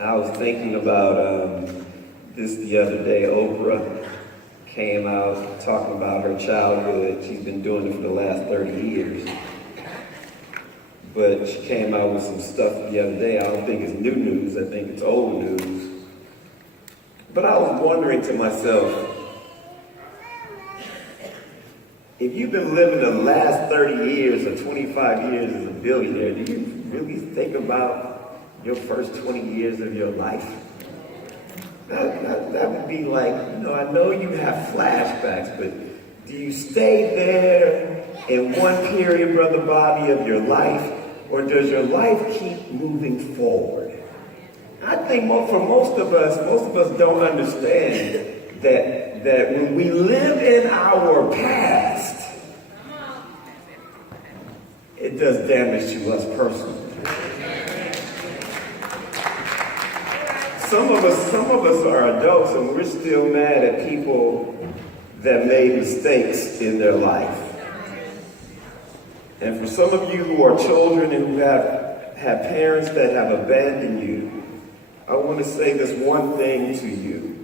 I was thinking about this the other day. Oprah came out talking about her childhood. She's been doing it for the last 30 years. But she came out with some stuff the other day. I don't think it's new news. I think it's old news. But I was wondering to myself, if you've been living the last 30 years or 25 years as a billionaire, do you really think about your first 20 years of your life? That would be like, I know you have flashbacks, but do you stay there in one period, Brother Bobby, of your life, or does your life keep moving forward? I think for most of us don't understand that when we live in our past, it does damage to us personally. Some of us are adults and we're still mad at people that made mistakes in their life. And for some of you who are children and who have parents that have abandoned you, I want to say this one thing to you.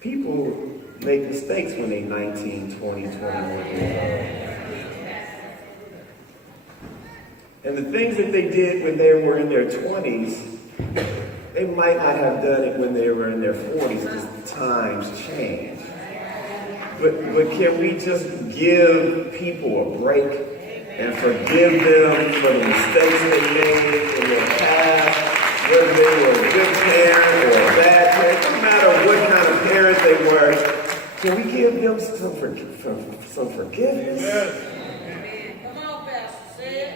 People make mistakes when they're 19, 20, 21 years old. And the things that they did when they were in their 20s, they might not have done it when they were in their 40s because times change. But can we just give people a break and forgive them for the mistakes they made in their past, whether they were a good parent or a bad parent, no matter what kind of parent they were, can we give them some forgiveness? Yes. Come on, Pastor, say it.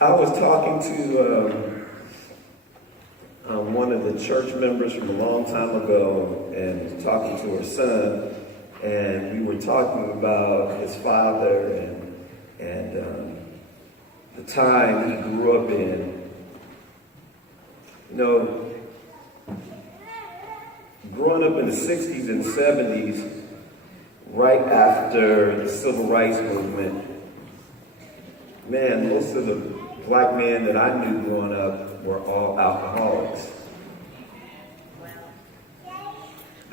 I was talking to one of the church members from a long time ago and talking to her son, and we were talking about his father and the time he grew up in. Growing up in the 60s and 70s, right after the Civil Rights Movement, man, most of the black men that I knew growing up were all alcoholics.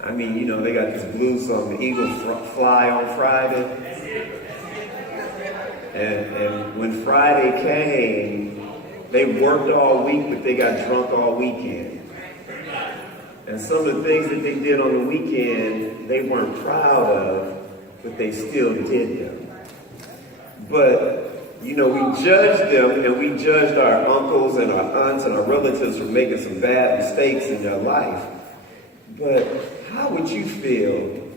I mean, they got this blues song, The Eagle Fly on Friday. And when Friday came, they worked all week, but they got drunk all weekend. And some of the things that they did on the weekend, they weren't proud of, but they still did them. But we judged them, and we judged our uncles and our aunts and our relatives for making some bad mistakes in their life. But how would you feel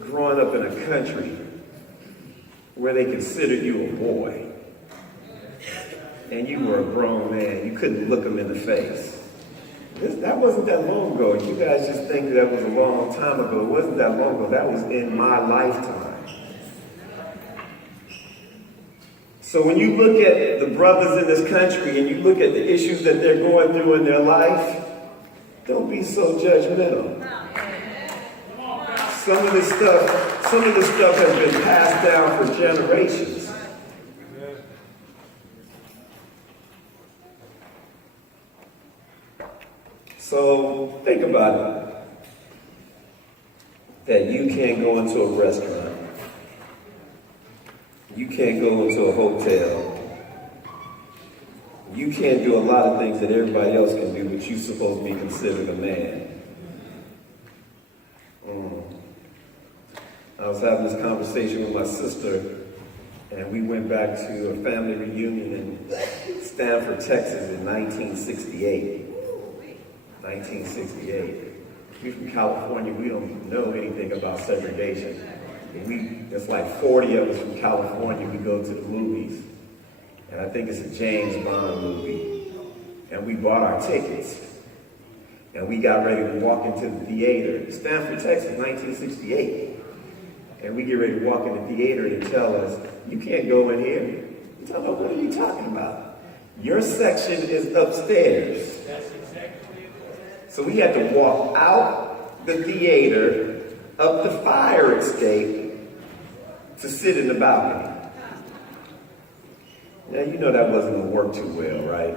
growing up in a country where they considered you a boy and you were a grown man? You couldn't look them in the face. That wasn't that long ago. You guys just think that was a long time ago. It wasn't that long ago. That was in my lifetime. So when you look at the brothers in this country and you look at the issues that they're going through in their life, don't be so judgmental. Some of this stuff has been passed down for generations. So think about it. That you can't go into a restaurant. You can't go into a hotel. You can't do a lot of things that everybody else can do, but you're supposed to be considered a man. I was having this conversation with my sister, and we went back to a family reunion in Stanford, Texas in 1968. 1968. We're from California. We don't know anything about segregation. It's like 40 of us from California. We go to the movies. And I think it's a James Bond movie. And we bought our tickets. And we got ready to walk into the theater. Stanford, Texas, 1968. And we get ready to walk in the theater and tell us, you can't go in here. We tell them, what are you talking about? Your section is upstairs. So we had to walk out the theater, up the fire escape, to sit in the balcony. Now, you know that wasn't going to work too well, right?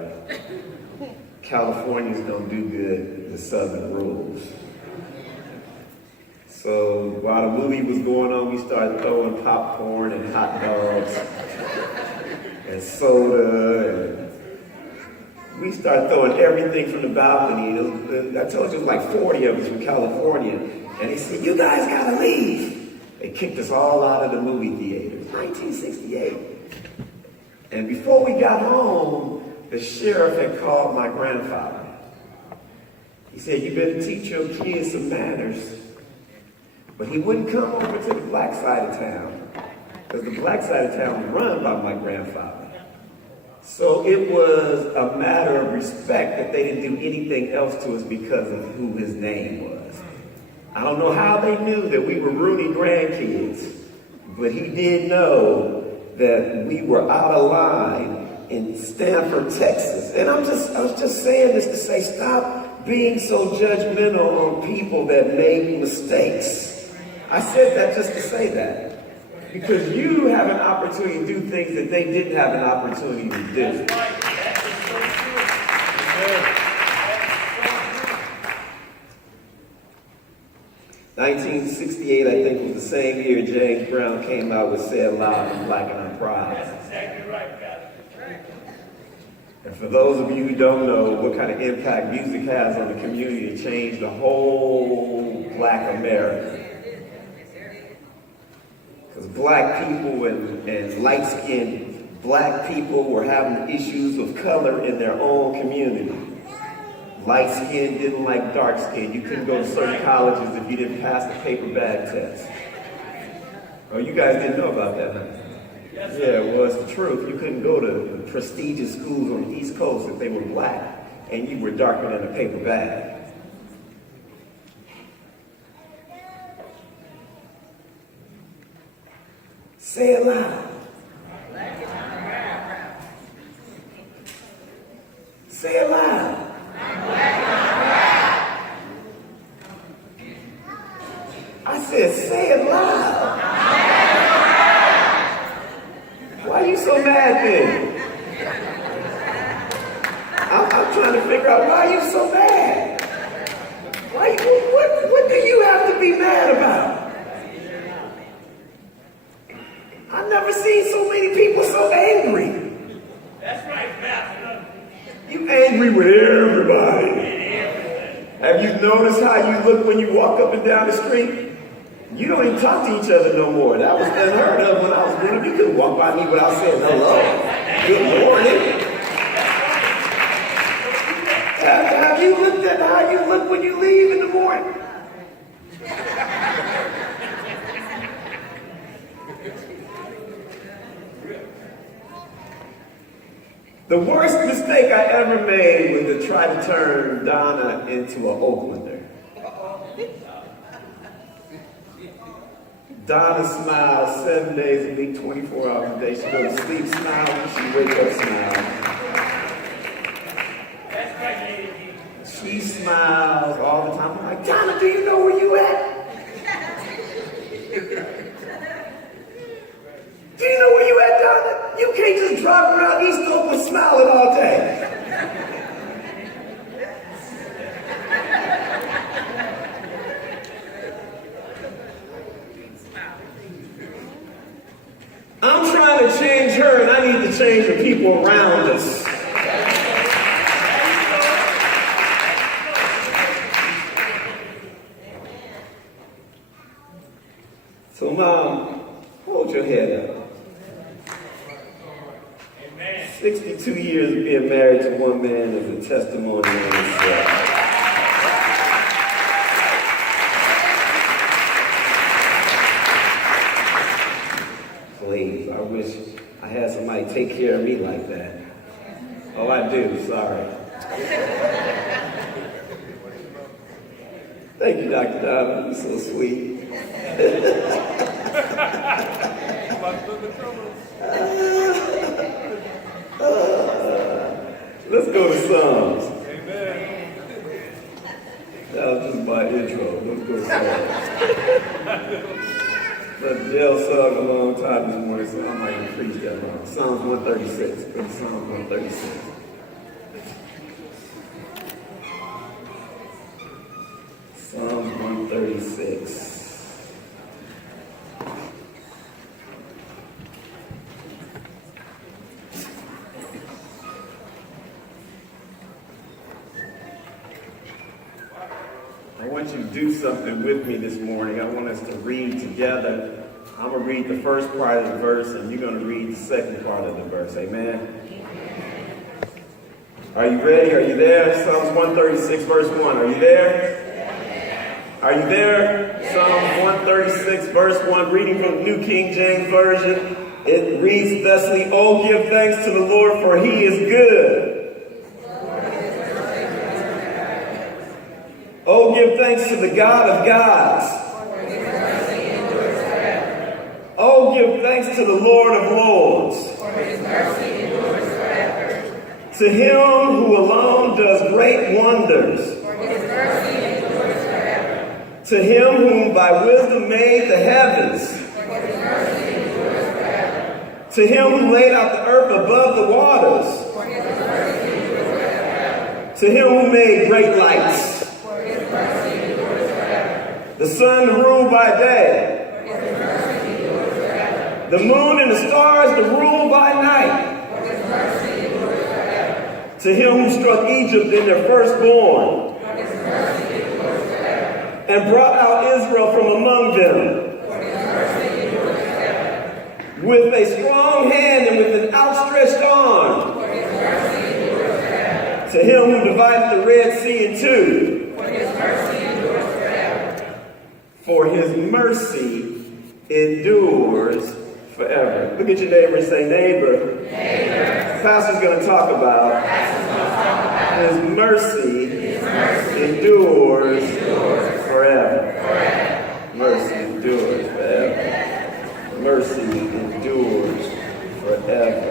Californians don't do good with Southern rules. So while the movie was going on, we started throwing popcorn and hot dogs and soda, and we started throwing everything from the balcony. I told you it was like 40 of us from California, and they said, "You guys gotta leave." They kicked us all out of the movie theater. 1968. And before we got home, the sheriff had called my grandfather. He said, "You better teach your kids some manners." But he wouldn't come over to the black side of town, because the black side of town was run by my grandfather. So it was a matter of respect that they didn't do anything else to us because of who his name was. I don't know how they knew that we were Rooney grandkids, but he did know that we were out of line in Stanford, Texas. And I was just saying this to say, stop being so judgmental on people that made mistakes. I said that just to say that. Because you have an opportunity to do things that they didn't have an opportunity to do. 1968, I think, was the same year James Brown came out with "Say It Loud, I'm Black and I'm Proud." That's exactly right, Pastor. And for those of you who don't know what kind of impact music has on the community, it changed the whole Black America. Because black people and light-skinned black people were having issues of color in their own community. Light skin didn't like dark skin. You couldn't go to certain colleges if you didn't pass the paper bag test. Oh, you guys didn't know about that, huh? Yeah, well, it's the truth. You couldn't go to the prestigious schools on the East Coast if they were black and you were darker than a paper bag. Say it loud. Say it loud. I said, say it loud. Why are you so mad then? I'm trying to figure out why are you so mad? What do you have to be mad about? I've never seen so many people so angry. That's right, Pastor. You angry with everybody. Have you noticed how you look when you walk up and down the street? You don't even talk to each other no more. That was unheard of when I was growing up. You couldn't walk by me without saying hello. Good morning. Have you looked at how you look when you leave in the morning? The worst mistake I ever made was to try to turn Donna into an Oaklander. Donna smiles 7 days a week, 24 hours a day. She goes to sleep smiling, she wakes up smiling. That's right, lady. She smiles all the time. I'm like, Donna, do you know where you at? Do you know where you at, Donna? You can't just drive around East Oakland smiling all day. I'm trying to change her, and I need to change the people around us. So, Mom, hold your head up. 62 years of being married to one man is a testimony in itself. Please, I wish I had somebody take care of me like that. Oh, I do, sorry. Thank you, Dr. Donovan, you're so sweet. Let's go to Psalms. Amen. That was just my intro. Let's go to Psalms. But Dale sung a long time this morning, so I might increase that long. Psalms 136. Go to Psalms 136. Psalms 136. I want you to do something with me this morning. I want us to read together. I'm going to read the first part of the verse, and you're going to read the second part of the verse. Amen? Are you ready? Are you there? Psalms 136, verse 1. Are you there? Are you there? Psalms 136, verse 1, reading from the New King James Version. It reads thusly, "Oh, give thanks to the Lord, for he is good. Oh, give thanks to the God of gods. Oh, give thanks to the Lord of lords. To him who alone does great wonders. To him whom by wisdom made the heavens. To him who laid out the earth above the waters. To him who made great lights. The sun to rule by day. The moon and the stars to rule by night. To him who struck Egypt in their firstborn. And brought out Israel from among them. With a strong hand and with an outstretched arm. To him who divided the Red Sea in two. For his mercy endures forever. Look at your neighbor and say, neighbor. Pastor's going to talk about his mercy endures forever. Mercy endures forever. Mercy endures forever.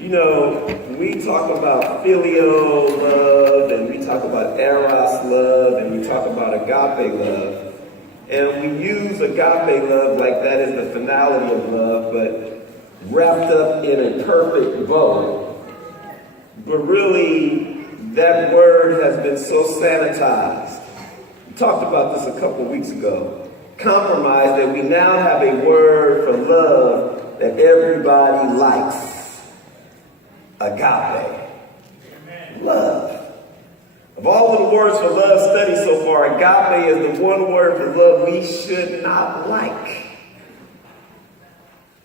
You know, we talk about filial love, and we talk about eros love, and we talk about agape love. And we use agape love like that is the finality of love, but wrapped up in a perfect bow. But really, that word has been so sanitized. We talked about this a couple weeks ago. Compromised, that we now have a word for love that everybody likes. Agape. Love. Of all of the words for love studied so far, agape is the one word for love we should not like.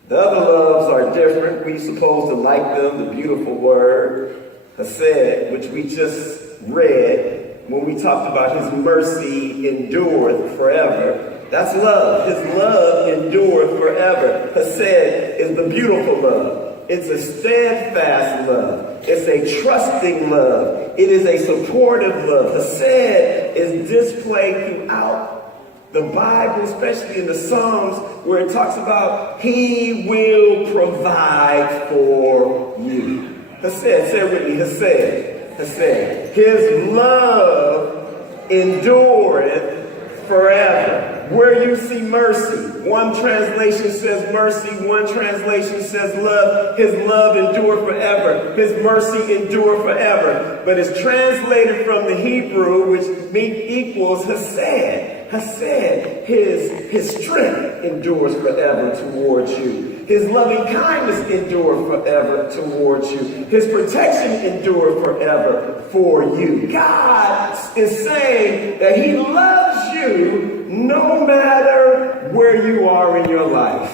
The other loves are different. We're supposed to like them. The beautiful word, hesed, which we just read when we talked about his mercy endureth forever. That's love. His love endureth forever. Hesed is the beautiful love. It's a steadfast love. It's a trusting love. It is a supportive love. Hesed is displayed throughout the Bible, especially in the Psalms, where it talks about he will provide for you. Hesed, say it with me, Hesed. Hesed. His love endureth forever. Where you see mercy, one translation says mercy, one translation says love. His love endure forever. His mercy endure forever. But it's translated from the Hebrew, which equals hesed. Hesed, his strength endures forever towards you. His loving kindness endure forever towards you. His protection endure forever for you. God is saying that he loves you no matter where you are in your life.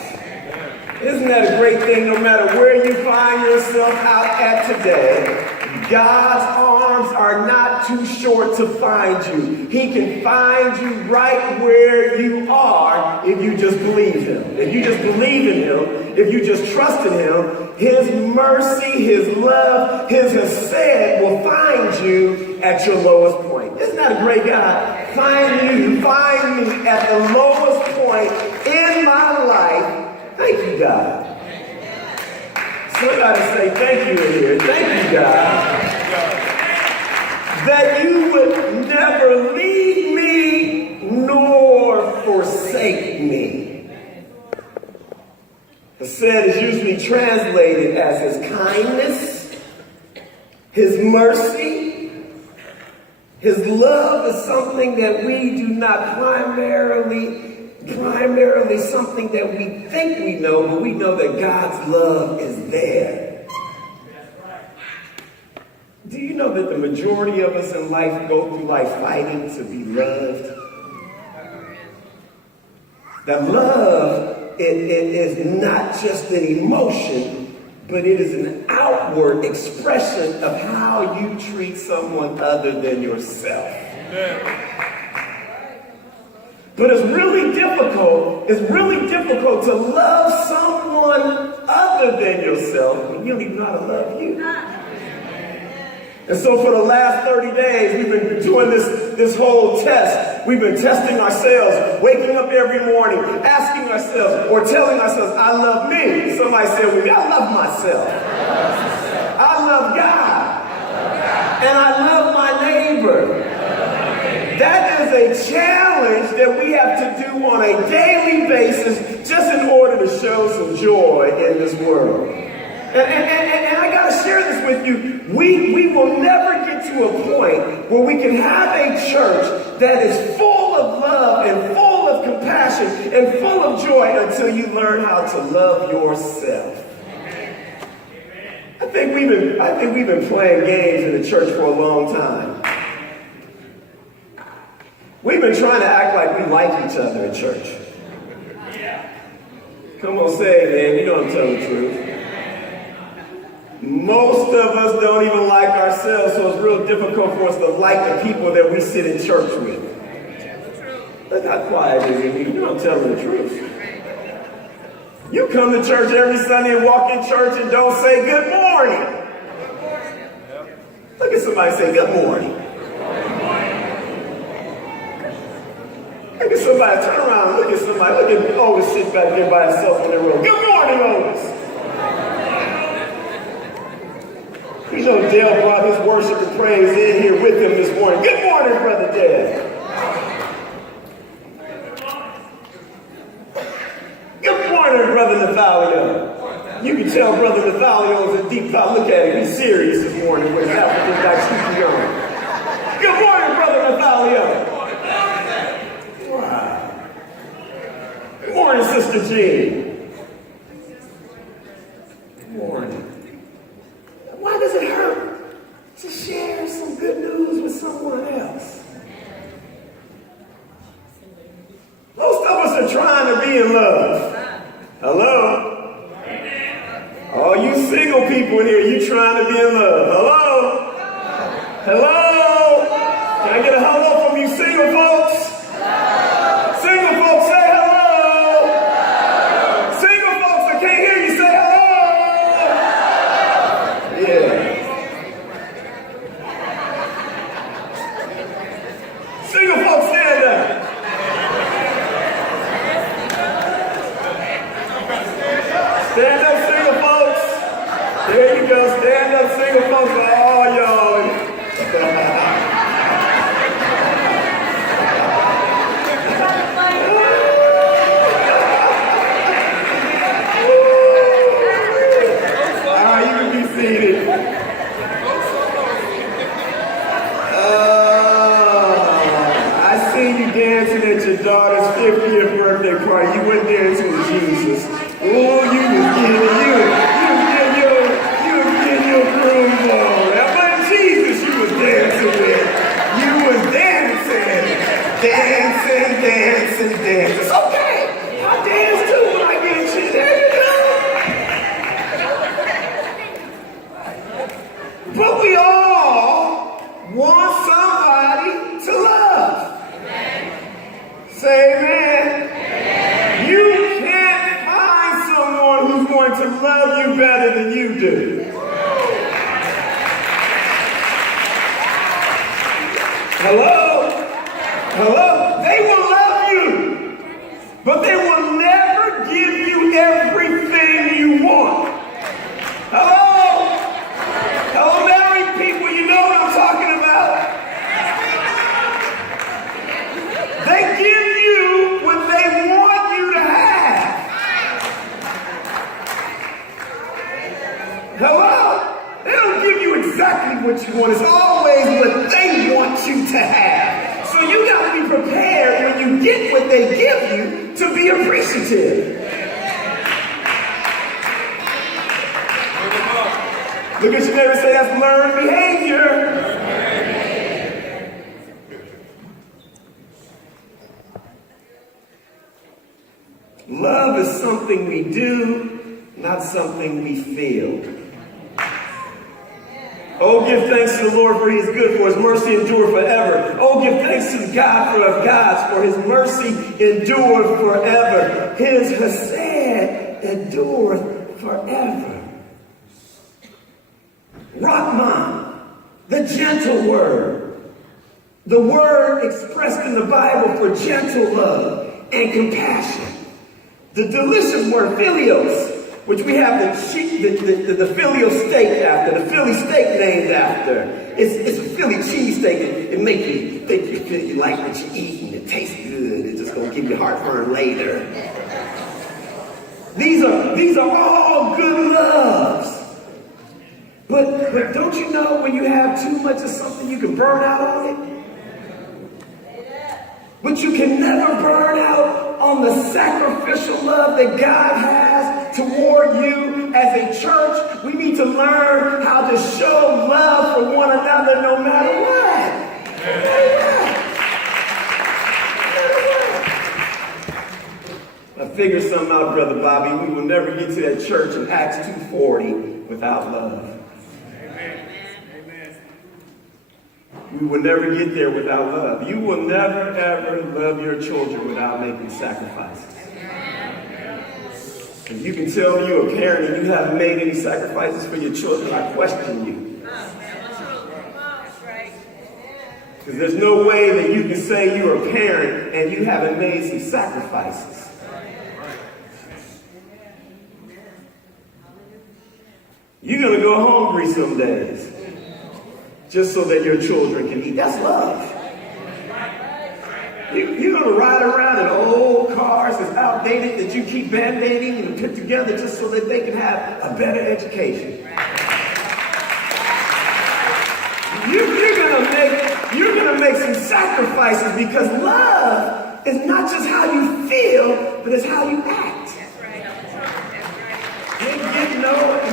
Isn't that a great thing? No matter where you find yourself out at today, God's arms are not too short to find you. He can find you right where you are if you just believe him. If you just believe in him, if you just trust in him, his mercy, his love, his hesed will find you at your lowest point. Isn't that a great God? Find me at the lowest point in my life. Thank you, God. Somebody say thank you in here. Thank you, God. That you would never leave me nor said is usually translated as his kindness, his mercy. His love is something that we do not primarily something that we think we know, but we know that God's love is there. Do you know that the majority of us in life go through life fighting to be loved? That love it is not just an emotion, but it is an outward expression of how you treat someone other than yourself. Amen. But it's really difficult to love someone other than yourself when you don't even know how to love you. And so for the last 30 days, we've been doing this whole test. We've been testing ourselves, waking up every morning, asking ourselves or telling ourselves, I love me. Somebody said with me, I love myself. I love God. And I love my neighbor. That is a challenge that we have to do on a daily basis just in order to show some joy in this world. And I got to share this with you. We will never get to a point where we can have a church that is full of love and full of compassion and full of joy until you learn how to love yourself. I think we've been playing games in the church for a long time. We've been trying to act like we like each other in church. Come on, say it, man. You know I'm telling the truth. Most of us don't even like ourselves, so it's real difficult for us to like the people that we sit in church with. Look how quiet it is in here. You know I'm telling the truth. You come to church every Sunday and walk in church and don't say good morning. Look at somebody say good morning. Look at somebody, turn around, look at somebody, look at Otis sitting back there by himself in the room. Good morning, Otis. You know Dale brought his worship and praise in here with him this morning. Good morning, Brother Dale. Good morning, Brother Nathalio. You can tell Brother Nathalio is a deep thought. Look at him, he's serious this morning with his African dashiki on. Good morning, Brother Nathalio. Good morning, Sister Jean. Good morning. Why does it hurt to share some good news with someone else? Most of us are trying to be in love. Hello? All you single people in here, you trying to be in love. Hello? Hello? Can I get a hello from you single folks? Single folks, say hello. Single folks, I can't hear you say hello. Yeah. Single folks, stand up. Stand up, single folks. There you go. Stand up, single folks. Oh, y'all. I seen you dancing at your daughter's 50th birthday party. You went dancing with Jesus. Oh, you was getting your groove on. That wasn't Jesus you was dancing with. You was dancing. It's okay. I dance too when I get in shit. There you go. But we all want somebody to love. Amen. Say amen. Amen. You can't find someone who's going to love you better than you do. Hello? Hello? They will love you, but they will never give you everything you want. Hello? Hello, married people, you know what I'm talking about. They give you what they want you to have. Hello? They don't give you exactly what you want. It's always what they want you to have. So you got to be prepared when you get what they give you to be appreciative. Look at your neighbor and say, that's learned behavior. Love is something we do, not something we feel. Oh, give thanks to the Lord, for he is good, for his mercy endureth forever. Oh, give thanks to God of gods, for his mercy endureth forever. His hesed endureth forever. Rahman, the gentle word. The word expressed in the Bible for gentle love and compassion. The delicious word, philios, which we have the Philly steak after, the Philly steak named after. It's a Philly cheesesteak. It makes you think you like what you eat and it tastes good. It's just going to give you heartburn later. These are all good loves. But don't you know when you have too much of something, you can burn out on it? But you can never burn out on the sacrificial love that God has toward you. As a church, we need to learn how to show love for one another no matter what. I figured something out, Brother Bobby. We will never get to that church in Acts 2:40 without love. We will never get there without love. You will never, ever love your children without making sacrifices. If you can tell you're a parent and you haven't made any sacrifices for your children, I question you. Because there's no way that you can say you're a parent and you haven't made some sacrifices. You're going to go hungry some days. Just so that your children can eat. That's love. You're going to ride around in old cars that's outdated that you keep band-aiding and put together just so that they can have a better education. You're going to make some sacrifices because love is not just how you feel, but it's how you act.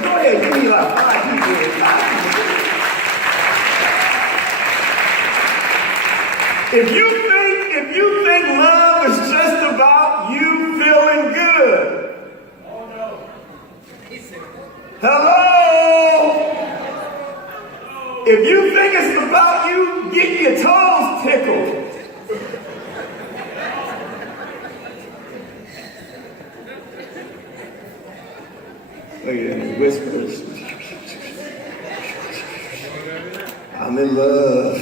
Go ahead, give me like 5 people here. If you think love is just about you feeling good, hello? If you think it's about you getting your toes tickled, look at that, whispers. I'm in love.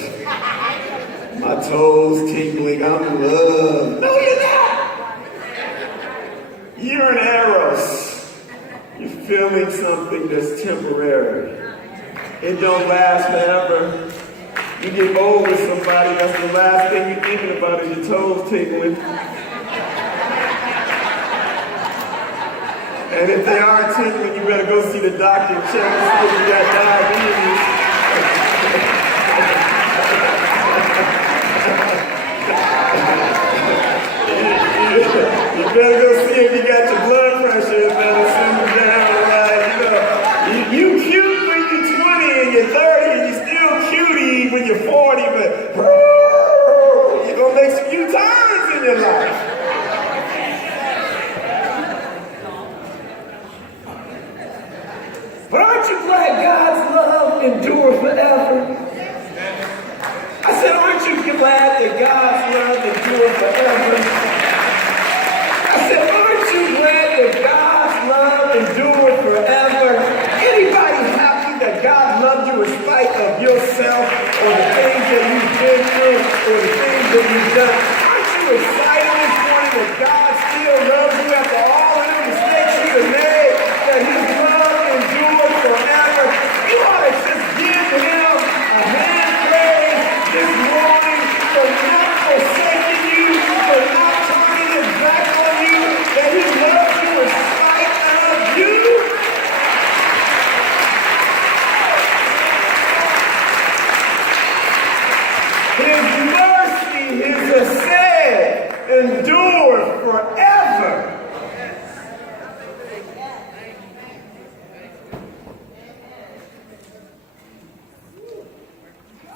My toes tingling, I'm in love. No, you're not. You're an Eros. You're feeling something that's temporary. It don't last forever. You get old with somebody, that's the last thing you're thinking about is your toes tingling. And if they are tingling, you better go see the doctor and check and see if you got diabetes. You better go see if you got your blood pressure. It better send you down, right? You cute when you're 20 and you're 30 and you're still cutie when you're 40, but you're going to make some U-turns in your life. But aren't you glad God's love endures forever? I said, aren't you glad that God's love endures forever? I said, aren't you glad that God's love endures forever? Anybody happy that God loved you in spite of yourself or the things that you've been through or the things that you've done? Aren't you excited this morning that God still loves you after all of the mistakes you have made? That his love endures forever? You ought to just give him a hand praise this morning for not forsaking you, for not turning his back on you, that he loves you in spite of you.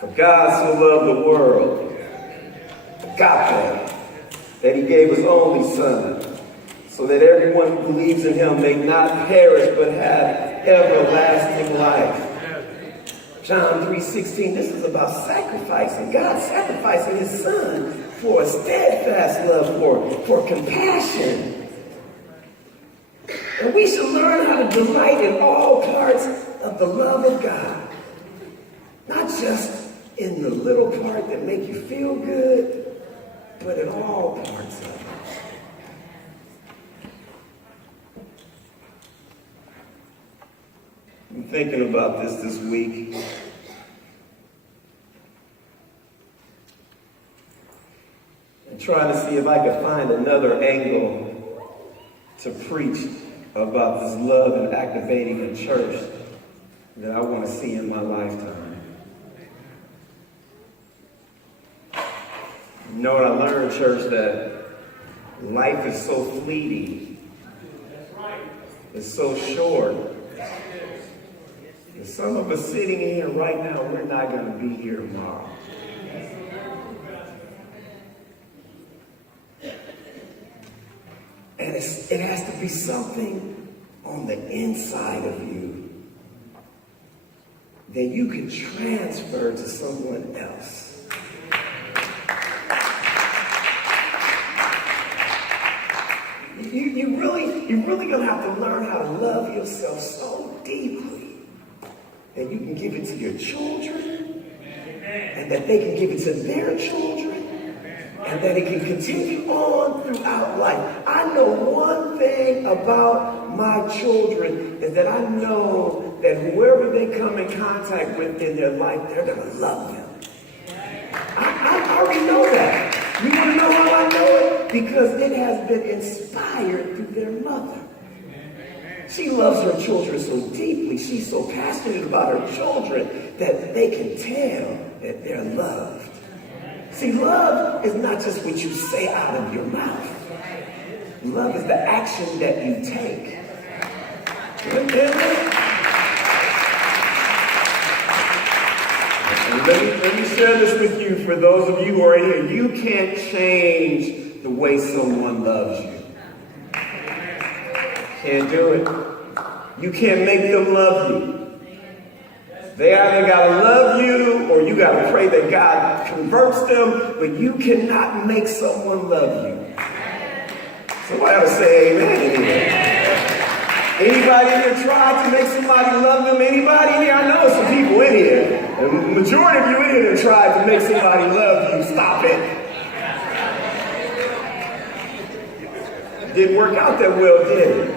For God so loved the world, agape, that he gave his only son, so that everyone who believes in him may not perish but have everlasting life. John 3:16, this is about sacrificing, God sacrificing his son for a steadfast love, for compassion. And we should learn how to delight in all parts of the love of God. Not just in the little part that make you feel good, but in all parts of it. I'm thinking about this week. And trying to see if I could find another angle to preach about this love and activating a church that I want to see in my lifetime. You know what I learned, church, that life is so fleeting. It's so short. And some of us sitting in here right now, we're not going to be here tomorrow. And it has to be something on the inside of you that you can transfer to someone else. You're really going to have to learn how to love yourself so deeply that you can give it to your children, and that they can give it to their children, and that it can continue on throughout life. I know one thing about my children is that I know that whoever they come in contact with in their life, they're going to love them. I already know that. You want to know how I know it? Because it has been inspired through their mother. She loves her children so deeply. She's so passionate about her children that they can tell that they're loved. See, love is not just what you say out of your mouth. Love is the action that you take. Let me share this with you. For those of you who are in here, you can't change the way someone loves you. Can't do it. You can't make them love you. They either got to love you or you got to pray that God converts them, but you cannot make someone love you. Somebody ought to say amen in here. Anybody in here tried to make somebody love them? Anybody in here? I know some people in here. The majority of you in here tried to make somebody love you. Stop it. Didn't work out that well, did it?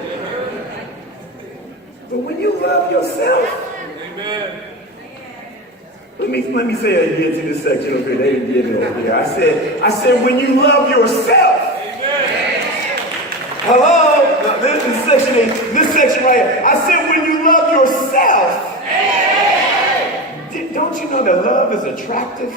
But when you love yourself, amen. Let me say it again to this section over here. They didn't get it over here. I said, when you love yourself. Amen. Hello? Now, this section right here. I said, when you love yourself. Amen. Don't you know that love is attractive?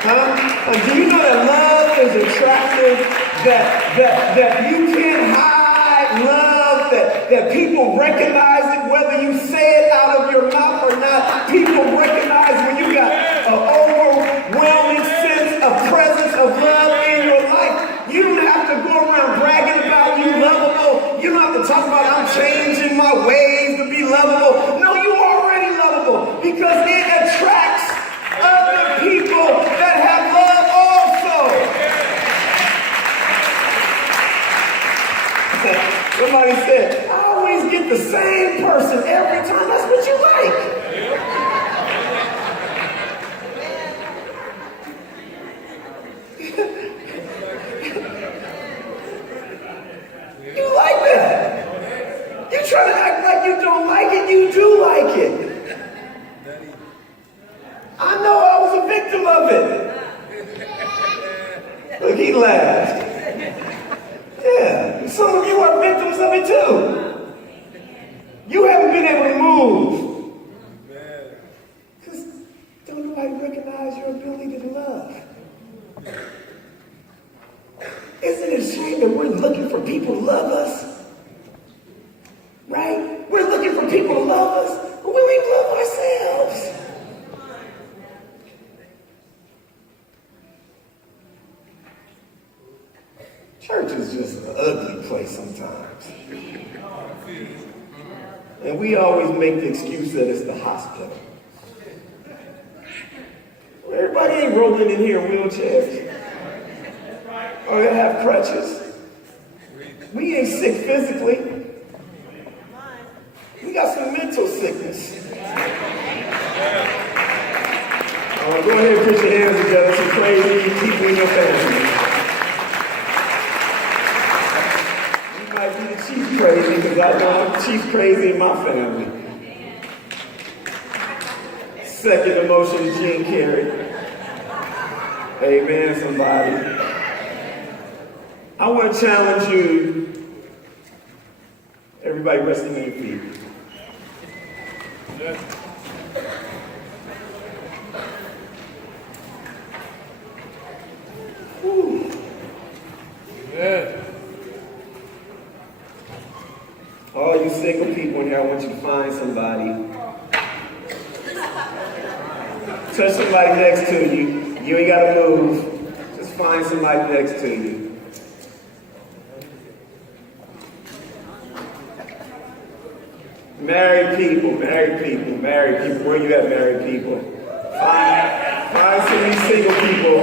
Huh? Do you know that love is attractive? That you can't hide love, that people recognize it whether you say it out of your mouth or not. People recognize when you got an overwhelming sense of presence of love in your life. You don't have to go around bragging about you lovable. You don't have to talk about I'm changing my ways to be lovable. No, you're already lovable because it attracts other people that have love also. Somebody said, I always get the same person every time. That's what you like. You like that. You're trying to act like you don't like it. You do like it. I know I was a victim of it. Look, he laughed. Yeah, some of you are victims of it too. You haven't been able to move. Because don't nobody recognize your ability to love. Isn't it a shame that we're looking for people to love us? Right? We're looking for people to love us, but we don't even love ourselves. And we always make the excuse that it's the hospital. Well, everybody ain't rolling in here in wheelchairs. Or they have crutches. We ain't sick physically. We got some mental sickness. Go ahead and put your hands together. Some crazy, you keep me in your family. You might be the chief crazy, because I know I'm chief crazy in my family. Second emotion is Gene Carey. Amen, somebody. I want to challenge you. Everybody resting on your feet. Yeah. All you single people in here, I want you to find somebody. Touch somebody next to you. You ain't got to move. Just find somebody next to you. Married people. Where you at, married people? Find some of these single people,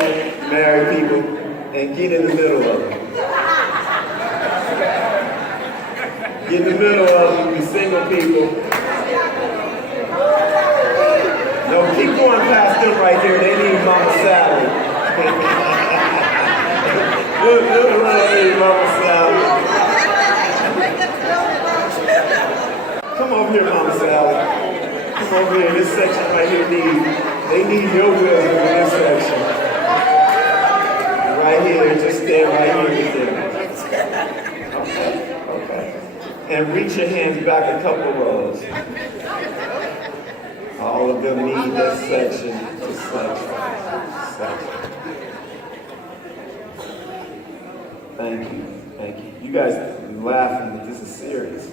married people, and get in the middle of them. Get in the middle of them, you single people. No, keep going past them right there. They need Mama Sally. Look around here, Mama Sally. Come over here, Mama Sally. Come over here. This section right here they need your wisdom in this section. Right here, just stand right here with them. Okay. And reach your hands back a couple rows. All of them need this section. Thank you. You guys are laughing, but this is serious.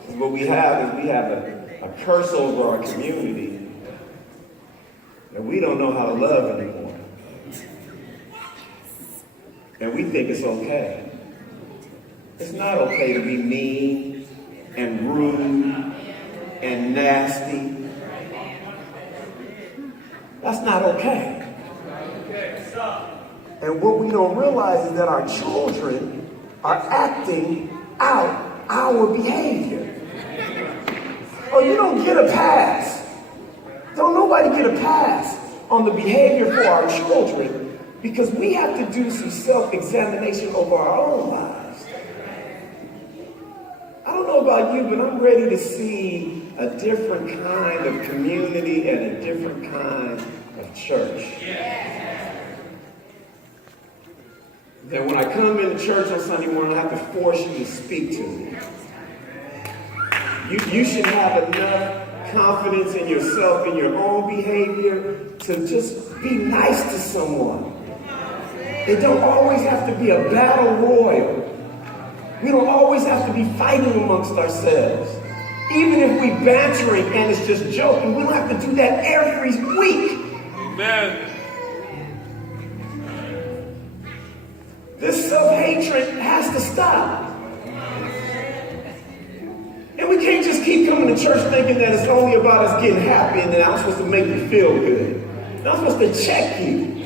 Because what we have a curse over our community. And we don't know how to love anymore. And we think it's okay. It's not okay to be mean and rude and nasty. That's not okay. And what we don't realize is that our children are acting out our behavior. Oh, you don't get a pass. Don't nobody get a pass on the behavior for our children, because we have to do some self-examination over our own lives. I don't know about you, but I'm ready to see a different kind of community and a different kind of church. That when I come into church on Sunday morning, I have to force you to speak to me. You should have enough confidence in yourself and your own behavior to just be nice to someone. It don't always have to be a battle royal. We don't always have to be fighting amongst ourselves. Even if we bantering and it's just joking, we don't have to do that every week. Amen. This self-hatred has to stop. And we can't just keep coming to church thinking that it's only about us getting happy and that I'm supposed to make you feel good. I'm supposed to check you.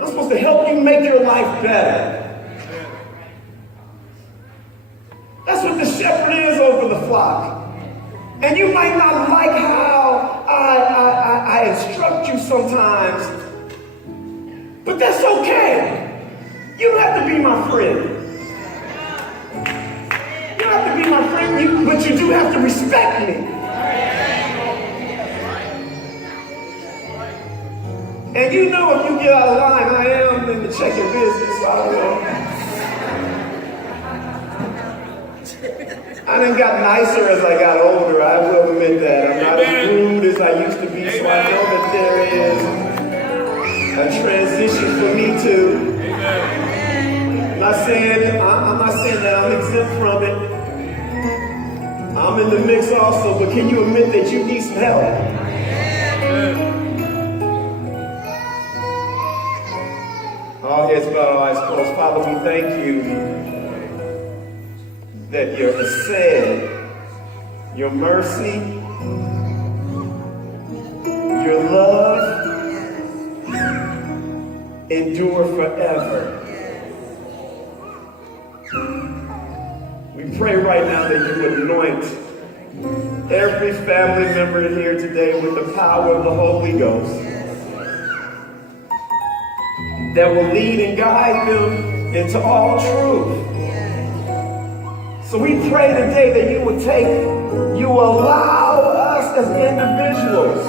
I'm supposed to help you make your life better. That's what the shepherd is over the flock. And you might not like how I instruct you sometimes, but that's okay. You don't have to be my friend. You don't have to be my friend, but you do have to respect me. And you know if you get out of line, I am in the checking business, so I will. I done got nicer as I got older, I will admit that. I'm not as rude as I used to be, so I know that there is a transition for me too. I'm not saying that I'm exempt from it. I'm in the mix also, but can you admit that you need some help? All heads bowed, all eyes closed. Father, we thank you that your ascend, your mercy, your love endure forever. We pray right now that you would anoint every family member here today with the power of the Holy Ghost that will lead and guide them into all truth. So we pray today that you allow us as individuals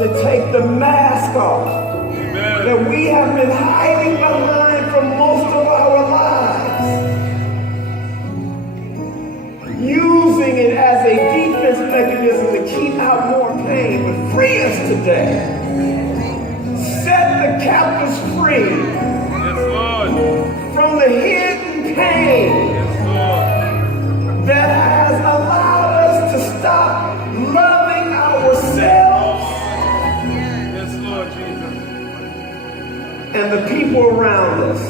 to take the mask off that we have been hiding behind for most of our lives, using it as a defense mechanism to keep out more pain. But free us today. Set the captives free from the hidden pain that has allowed us to stop loving ourselves and the people around us.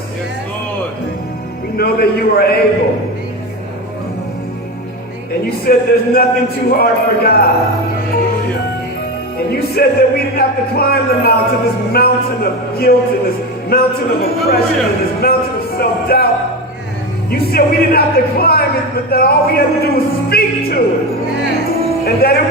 We know that you are able. And you said there's nothing too hard for God. And you said that we didn't have to climb the mountain, this mountain of guilt and this mountain of oppression and this mountain of self-doubt. You said we didn't have to climb it, but that all we had to do was speak to it. And that it